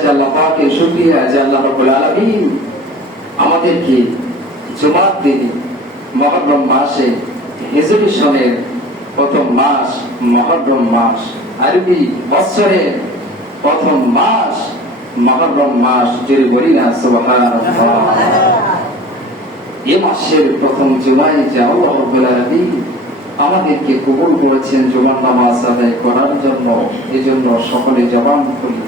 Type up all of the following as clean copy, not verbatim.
যে আল্লাহ পাকের শুকরিয়া যে আল্লাহ রাব্বুল আলামিন আমাদেরকে জুমার দিনে মুহররম মাসে হিজরি সনের প্রথম মাস মুহররম মাস, আরবি বছরের প্রথম মাস মুহররম মাস, যদি বলি না সুবহানাল্লাহ। এই মাসের প্রথম জুমায় যে আল্লাহ রাব্বুল আলামিন আমাদেরকে কবুল করেছেন জুমার নামাজ আদায় করার জন্য, এজন্য সকলে জবান করি,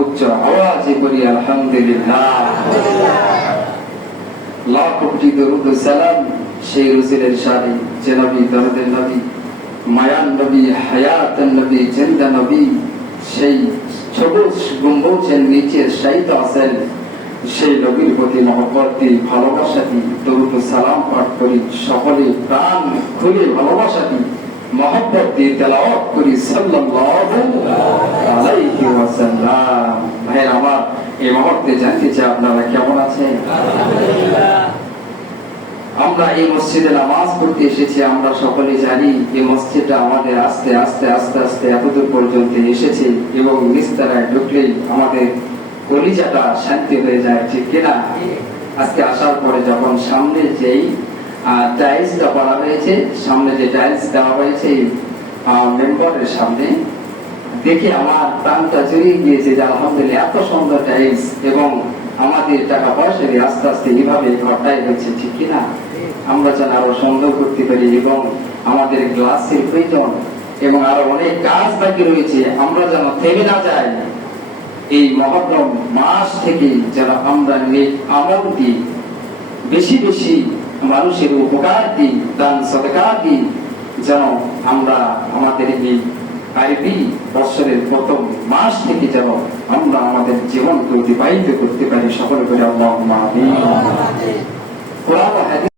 উচ্চ আওয়াজে করি আলহামদুলিল্লাহ। লাখ কোটি দরুদ ও সালাম সেই রাসূলের শানে, যে নবী দরুদের নবী, মায়ান নবী, হায়াতান নবী, জিন্দা নবী, সেই সবুজ গম্বুজের নিচে শায়িত আছেন সেই নবীর প্রতি মহব্বত দিয়ে ভালোবাসা দিয়ে দরুদ ও সালাম পাঠ করি, সকলে প্রাণ খুলে ভালোবাসা দিয়ে মহব্বত দিয়ে তেলাওয়াত করি সাল্লাল্লাহু আলাইহি ওয়াসাল্লাম। ভাইরা আমার, এই মুহূর্তে জানতে চাই আপনারা কেমন আছেন? আমরা এই মসজিদে নামাজ পড়তে এসেছি। আমরা সকলে জানি এই মসজিদটা আমাদের আস্তে আস্তে আস্তে আস্তে এতদূর পর্যন্ত এসেছে এবং নিস্তারায় ঢুকলেই আমাদের কলিজাটা শান্তি হয়ে যায়, ঠিক কিনা? আজকে আসার পরে যখন সামনে যেই টাইলসটা করা হয়েছে, সামনে যে টাইলস দেওয়া হয়েছে মেম্বারের সামনে, দেখে আমার প্রাণটা জড়িয়ে গিয়েছে যে আলহামদুলিল্লাহ এত সুন্দর টাইলস, এবং আমাদের টাকা পয়সা দিয়ে আস্তে আস্তে এইভাবে ঘরটাই হচ্ছে, ঠিক কিনা? আমরা যেন আরো সুন্দর করতে পারি এবং আমাদের গ্লাসের প্রয়োজন এবং আরো অনেক কাজ বাকি রয়েছে, আমরা যেন থেমে না যাই। এই মুহররম মাস থেকে যেন আমরা নেক আমল দিই, বেশি বেশি মানুষের উপকার দিই, দান সদকা দিই, যেন আমরা আমাদের এই আরবি বছরের প্রথম মাস থেকে যেন আমরা আমাদের জীবনকে অতিবাহিত করতে পারি। সকলে করে আল্লাহুম্মা আমিন। কোরআন ও হাদিস